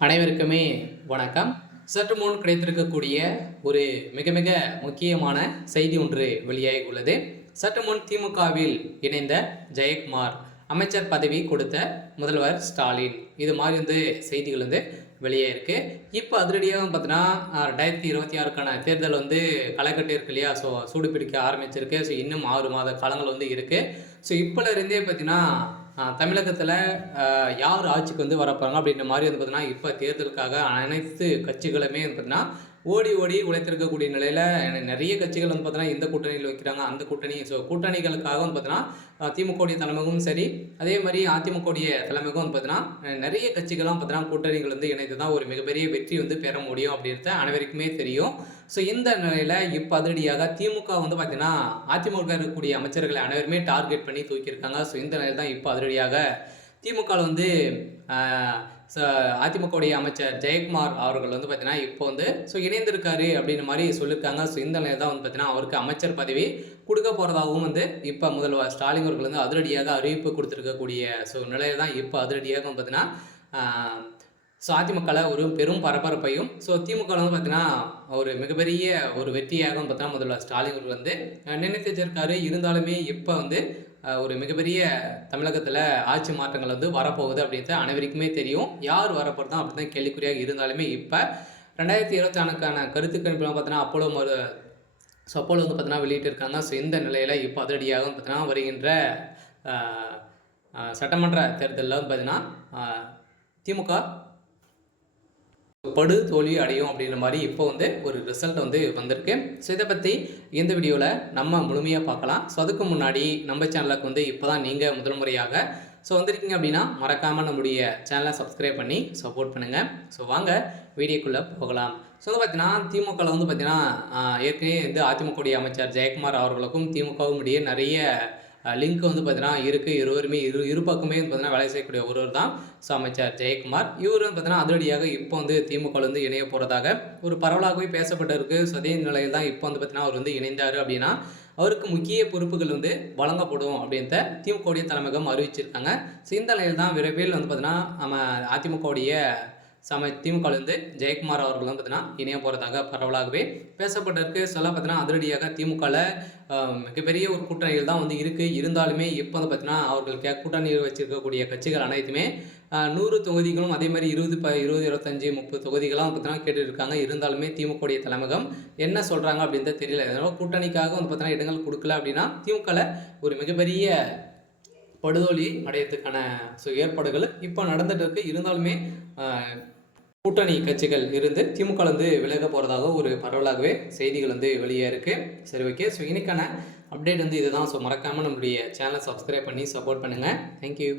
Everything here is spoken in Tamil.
அனைவருக்குமே வணக்கம். சற்று முன் கிடைத்திருக்கக்கூடிய ஒரு மிக மிக முக்கியமான செய்தி ஒன்று வெளியாகி உள்ளது. சற்று முன் திமுகவில் இணைந்த ஜெயக்குமார் அமைச்சர் பதவி கொடுத்த முதல்வர் ஸ்டாலின், இது மாதிரி செய்திகள் வெளியாயிருக்கு. இப்போ அதிரடியாக பார்த்தீங்கன்னா 2026க்கான தேர்தல் களைகட்டி இருக்கு இல்லையா? ஸோ சூடு பிடிக்க ஆரம்பிச்சிருக்கு. ஸோ இன்னும் 6 மாத காலங்கள் இருக்குது. ஸோ இப்போலேருந்தே பார்த்தீங்கன்னா தமிழகத்தில் யார் ஆட்சிக்கு வரப்போகிறாங்க அப்படின்ற மாதிரி பார்த்தீங்கன்னா இப்போ தேர்தலுக்காக அனைத்து கட்சிகளுமே பார்த்தீங்கன்னா ஓடி ஓடி உழைத்திருக்கக்கூடிய நிலையில் நிறைய கட்சிகள் பார்த்தீங்கன்னா இந்த கூட்டணியில் வைக்கிறாங்க, அந்த கூட்டணி. ஸோ கூட்டணிகளுக்காக பார்த்தீங்கன்னா திமுகவுடைய தலைமையும் சரி, அதே மாதிரி அதிமுகவுடைய தலைமைக்கும் பார்த்தீங்கன்னா நிறைய கட்சிகள்லாம் பார்த்தீங்கன்னா கூட்டணிகள் இணைந்து தான் ஒரு மிகப்பெரிய வெற்றி பெற முடியும் அப்படின்றது அனைவருக்குமே தெரியும். ஸோ இந்த நிலையில் இப்போ அதிரடியாக திமுக பார்த்தீங்கன்னா அதிமுக இருக்கக்கூடிய அமைச்சர்களை அனைவருமே டார்கெட் பண்ணி தூக்கியிருக்காங்க. ஸோ இந்த நிலையில் தான் இப்போ அதிரடியாக திமுக அதிமுகவுடைய அமைச்சர் ஜெயக்குமார் அவர்கள் பார்த்தீங்கன்னா இப்போ ஸோ இணைந்திருக்காரு அப்படின்ற மாதிரி சொல்லியிருக்காங்க. ஸோ இந்த நிலையில் தான் பார்த்தீங்கன்னா அவருக்கு அமைச்சர் பதவி கொடுக்க போகிறதாகவும் இப்போ முதல்வர் ஸ்டாலின் அவர்கள் அதிரடியாக அறிவிப்பு கொடுத்துருக்கக்கூடிய ஸோ நிலையில் தான் இப்போ அதிரடியாக பார்த்தீங்கன்னா ஸோ அதிமுகவில் ஒரு பெரும் பரபரப்பையும், ஸோ திமுகவில் பார்த்தீங்கன்னா ஒரு மிகப்பெரிய ஒரு வெற்றியாக பார்த்தீங்கன்னா முதல்வர் ஸ்டாலின் அவர்கள் நினைத்து வச்சிருக்காரு. இருந்தாலுமே இப்போ ஒரு மிகப்பெரிய தமிழகத்தில் ஆட்சி மாற்றங்கள் வரப்போகுது அப்படின்றது அனைவருக்குமே தெரியும். யார் வரப்போகிறதா அப்படி தான் கேள்விக்குறியாக இருந்தாலுமே இப்போ 2024க்கான கருத்து கணிப்புலாம் பார்த்தீங்கன்னா அப்போலோ பார்த்தீங்கன்னா வெளியிட்டிருக்காங்க. ஸோ இந்த நிலையில் இப்போ அதிரடியாக பார்த்தீங்கன்னா வருகின்ற சட்டமன்ற தேர்தலில் பார்த்தீங்கன்னா திமுக படு தோல்வி அடையும் அப்படின்ற மாதிரி இப்போ ஒரு ரிசல்ட் வந்திருக்கு. ஸோ இதை பற்றி இந்த வீடியோவில் நம்ம முழுமையாக பார்க்கலாம். ஸோ அதுக்கு முன்னாடி நம்ம சேனலுக்கு இப்போ தான் நீங்கள் முதல் முறையாக ஸோ வந்திருக்கீங்க அப்படின்னா மறக்காமல் நம்முடைய சேனலை சப்ஸ்கிரைப் பண்ணி சப்போர்ட் பண்ணுங்கள். ஸோ வாங்க வீடியோக்குள்ளே போகலாம். ஸோ பார்த்தீங்கன்னா திமுகவில் பார்த்தீங்கன்னா ஏற்கனவே அதிமுகவுடைய அமைச்சர் ஜெயக்குமார் அவர்களுக்கும் திமுகவும் இடையே நிறைய லிங்க் பார்த்தீங்கன்னா இருக்குது. இருவருமே இரு பக்கமே பார்த்தீங்கன்னா வேலை செய்யக்கூடிய ஒருவர் தான் ஸோ அமைச்சர் ஜெயக்குமார். இவர் பார்த்தீங்கன்னா அதிரடியாக இப்போ திமுக இணைய போகிறதாக ஒரு பரவலாகவே பேசப்பட்டிருக்கு. ஸோ அதே நிலையில் தான் இப்போ பார்த்தீங்கன்னா அவர் இணைந்தார் அப்படின்னா அவருக்கு முக்கிய பொறுப்புகள் வழங்கப்படும் அப்படின்ற திமுகவுடைய தலைமையகம் அறிவிச்சிருக்காங்க. ஸோ இந்த நிலையில் தான் விரைவில் பார்த்தீங்கன்னா நம்ம அதிமுகவுடைய திமுகவிலிருந்து ஜெயக்குமார் அவர்கள் பார்த்தீங்கன்னா இணைய போகிறதாக பரவலாகவே பேசப்பட்டிருக்கு. சொல்ல பார்த்தீங்கன்னா அதிரடியாக திமுகவில் மிகப்பெரிய ஒரு கூட்டணிகள் தான் இருக்குது. இருந்தாலுமே இப்போ பார்த்தீங்கன்னா அவர்கள் கூட்டணியில் வச்சிருக்கக்கூடிய கட்சிகள் அனைத்துமே 100 தொகுதிகளும் அதே மாதிரி 20, 25, 30 தொகுதிகளாக பார்த்தீங்கன்னா கேட்டுருக்காங்க. இருந்தாலுமே திமுகவுடைய தலைமையகம் என்ன சொல்கிறாங்க அப்படின்றது தெரியல. அதனால் கூட்டணிக்காக பார்த்தீங்கன்னா இடங்கள் கொடுக்கல அப்படின்னா திமுகவில் ஒரு மிகப்பெரிய படுதோல்வி அடையத்துக்கான ஏற்பாடுகள் இப்போ நடந்துட்டு இருக்கு. இருந்தாலுமே கூட்டணி கட்சிகள் திமுக விலக போகிறதாக ஒரு பரவலாகவே செய்திகள் வெளியே இருக்குது. சரி, ஓகே. ஸோ இன்னைக்கான அப்டேட் இதுதான். ஸோ மறக்காமல் நம்மளுடைய சேனலை சப்ஸ்கிரைப் பண்ணி சப்போர்ட் பண்ணுங்கள். தேங்க்யூ.